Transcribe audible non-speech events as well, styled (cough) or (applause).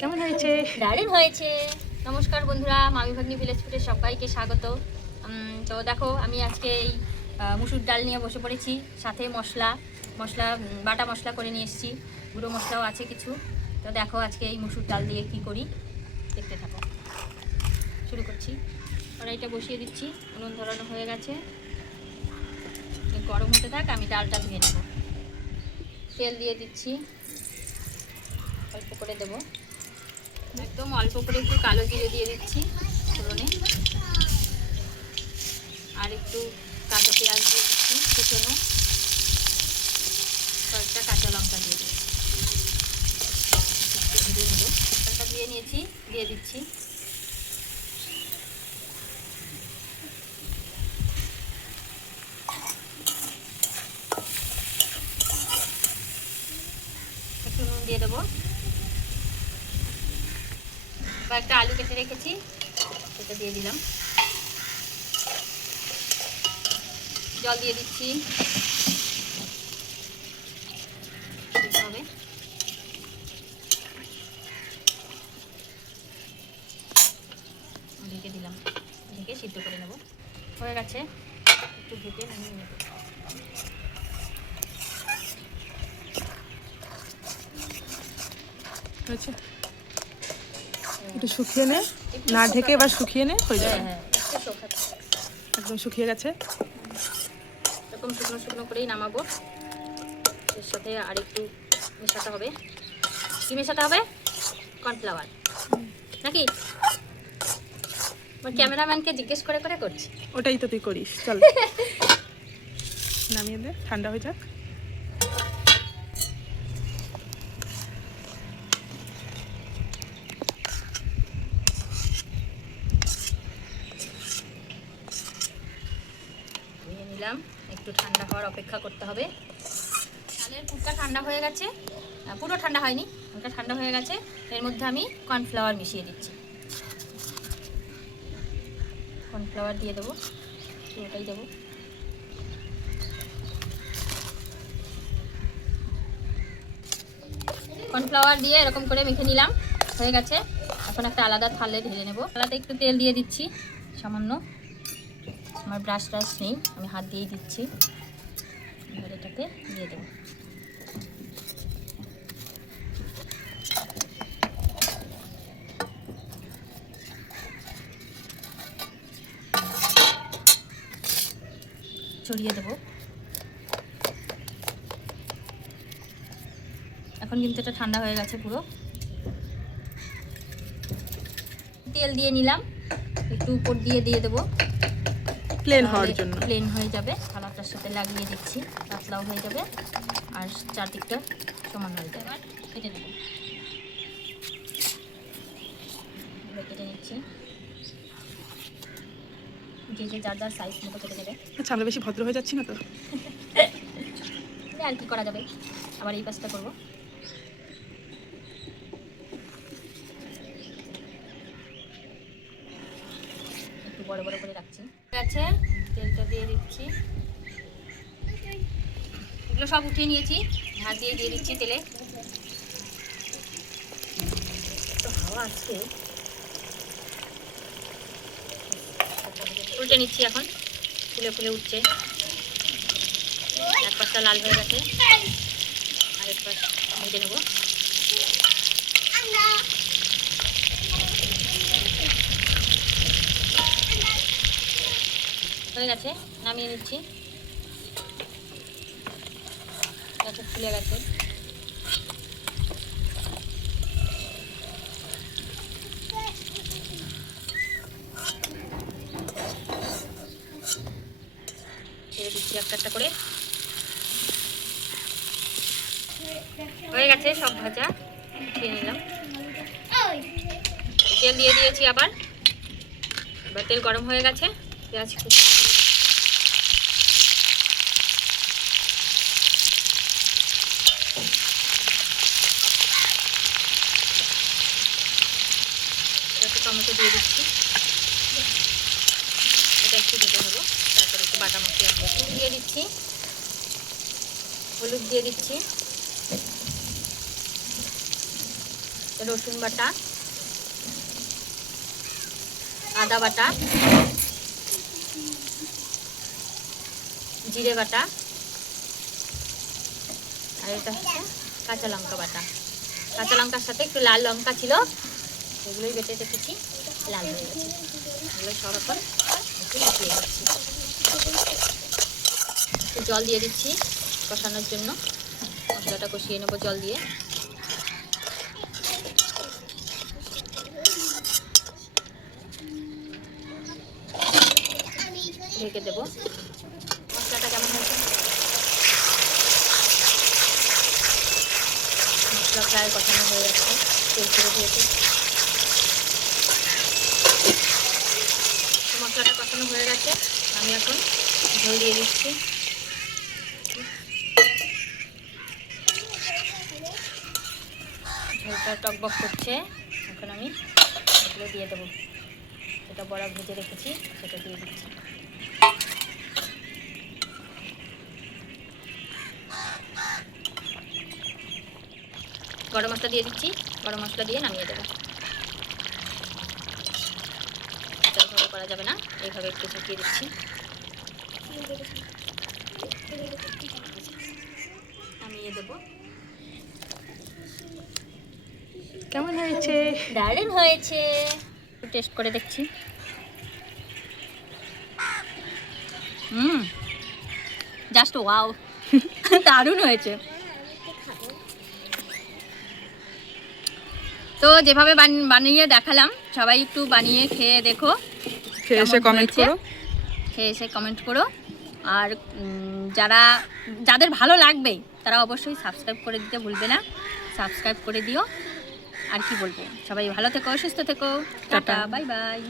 কেমন হয়েছে? দারুণ হয়েছে। নমস্কার বন্ধুরা মামি ভাগ্নি ভিলেজ ফুডের সবাইকে স্বাগত। তো দেখো, আমি আজকে এই মুসুর ডাল নিয়ে বসে পড়েছি, সাথে মশলা মশলা বাটা মশলা করে নিয়ে এসেছি, গুঁড়ো মশলাও আছে কিছু। তো দেখো আজকে এই মুসুর ডাল দিয়ে কি করি, দেখতে থাকো। শুরু করছি। কড়াইটা বসিয়ে দিচ্ছি, উনুন ধরানো হয়ে গেছে। গরম হতে থাক, আমি ডালটা ধুয়ে নেব। তেল দিয়ে দিচ্ছি, অল্প করে দেবো। একদম অল্প করে একটু কালো জিরে দিয়ে দিচ্ছি ফোড়নে। আর একটু কাঁচা পেঁয়াজ দিয়ে দিচ্ছি, কুচনো। কয়েকটা কাঁচা লঙ্কা দিয়ে দিচ্ছি। লঙ্কা দিয়ে নিয়েছি, দিয়ে দিচ্ছি। একটু নুন দিয়ে দেবো। কয়েকটা আলু কেটে রেখেছি, সেটা দিয়ে দিলাম। জল দিয়ে দিচ্ছি। হবে ঢেকে দিলাম। ঢেকে সিদ্ধ করে হয়ে গেছে। একটু একটু শুকিয়ে নে। না ঢেকে এবার শুকিয়ে নে হয়ে যাবে। হ্যাঁ একদম শুকিয়ে গেছে। এরকম শুকনো শুকনো করেই নামাবো। এর সাথে আর একটু মেশাতে হবে। কি মেশাতে হবে? কর্নফ্লাওয়ার। নাকি? আমার ক্যামেরাম্যানকে জিজ্ঞেস করে করে করছি। ওটাই তো তুই করিস চল। (laughs) নামিয়ে দে ঠান্ডা হয়ে যাক নিয়ে নিলাম একটু ঠান্ডা হওয়ার অপেক্ষা করতে হবে। চালের পুরটা ঠান্ডা হয়ে গেছে। পুরো ঠান্ডা হয়নি হালকা ঠান্ডা হয়ে গেছে। এর মধ্যে আমি কর্নফ্লাওয়ার মিশিয়ে দিচ্ছি। কর্নফ্লাওয়ার দিয়ে দেবো, পুরোটাই দেবো। কর্নফ্লাওয়ার দিয়ে এরকম করে মেখে নিলাম, হয়ে গেছে। এখন একটা আলাদা থালে ঢেলে নেব। থালাতে একটু তেল দিয়ে দিচ্ছি, সামান্য। আমার ব্রাশ ট্রাশ নেই, আমি হাত দিয়েই দিচ্ছি। এবার দিয়ে দেবো। ছড়িয়ে দেবো। এখন কিন্তু এটা ঠান্ডা হয়ে গেছে পুরো। তেল দিয়ে নিলাম। একটু উপর দিয়ে দিয়ে দেবো। প্লেন হওয়ার জন্য। প্লেন হয়ে যাবে। থালাটার সাথে লাগিয়ে দিচ্ছি। পাতলাও হয়ে যাবে আর চারদিকটা সমান হয়ে যাবে। কেটে নেব। কেটে নিচ্ছি। যে যে যার যার সাইজ মতো কেটে নেবে। আচ্ছা আমরা বেশি ভদ্র হয়ে যাচ্ছি না তো? আর কি করা যাবে? আবার এই কাজটা করব। একটু বড় বড় করে রাখছি। ঠিক আছে তেলটা দিয়ে দিচ্ছি। এগুলো সব উঠিয়ে নিয়েছি। হাত দিয়ে দিয়ে দিচ্ছি তেলে। তো হাওয়া আছে। উল্টে নিচ্ছি এখন। ফুলে ফুলে উঠছে। এক পাশটা লাল হয়ে গেছে। আরেক পাশ ভেজে নেব। হয়ে গেছে নামিয়ে নিচ্ছি। দেখো ফুলে গেছে দিচ্ছি একটা একটা করে। হয়ে গেছে, সব ভাজা। নিলাম। তেল দিয়ে দিয়েছি আবার। এবার তেল গরম হয়ে গেছে, পেঁয়াজ কুচি একটু টমেটো দিয়ে দিচ্ছি এটা একটু দিতে নেব তারপরে একটু বাটা মশলা দিয়ে দিয়ে দিচ্ছি। হলুদ দিয়ে দিচ্ছি। রসুন বাটা। আদা বাটা। জিরে বাটা। আর এটা হচ্ছে কাঁচা লঙ্কা বাটা। কাঁচা লঙ্কার সাথে একটু লাল লঙ্কা ছিল। সেগুলোই বেটে রেখেছি। লাল হয়ে গেছে। এগুলো সব এখন জল দিয়ে দিচ্ছি কষানোর জন্য। মশলাটা কষিয়ে নেব জল দিয়ে। ঢেকে দেবো। মশলাটা কেমন হয়েছে? মশলা প্রায় কষানো হয়ে যাচ্ছে তেল ছেড়ে দিয়েছে তো মশলাটা গেছে আমি এখন ঝোল দিয়ে দিচ্ছি। ঝোলটা টকবক করছে। এখন আমি এগুলো দিয়ে দেবো। যেটা বড়া ভেজে রেখেছি, সেটা দিয়ে দিচ্ছি। গরম মশলা দিয়ে দিচ্ছি। গরম মশলা দিয়ে নামিয়ে দেবো এটা এভাবে করা যাবে না। এইভাবে একটু ঝুঁকিয়ে দিচ্ছি। নামিয়ে দেবো। কেমন হয়েছে? দারুণ হয়েছে। টেস্ট করে দেখছি। হুম। জাস্ট ওয়াও (laughs) দারুণ হয়েছে। তো যেভাবে বান- বানিয়ে দেখালাম সবাই একটু বানিয়ে খেয়ে দেখো। খেয়ে এসে কমেন্ট? করো। খেয়ে এসে কমেন্ট করো। আর যারা যাদের ভালো লাগবে তারা অবশ্যই সাবস্ক্রাইব করে দিতে ভুলবে না। সাবস্ক্রাইব করে দিও। আর কি বলব? সবাই ভালো থেকো সুস্থ থেকো। টাটা। Bye bye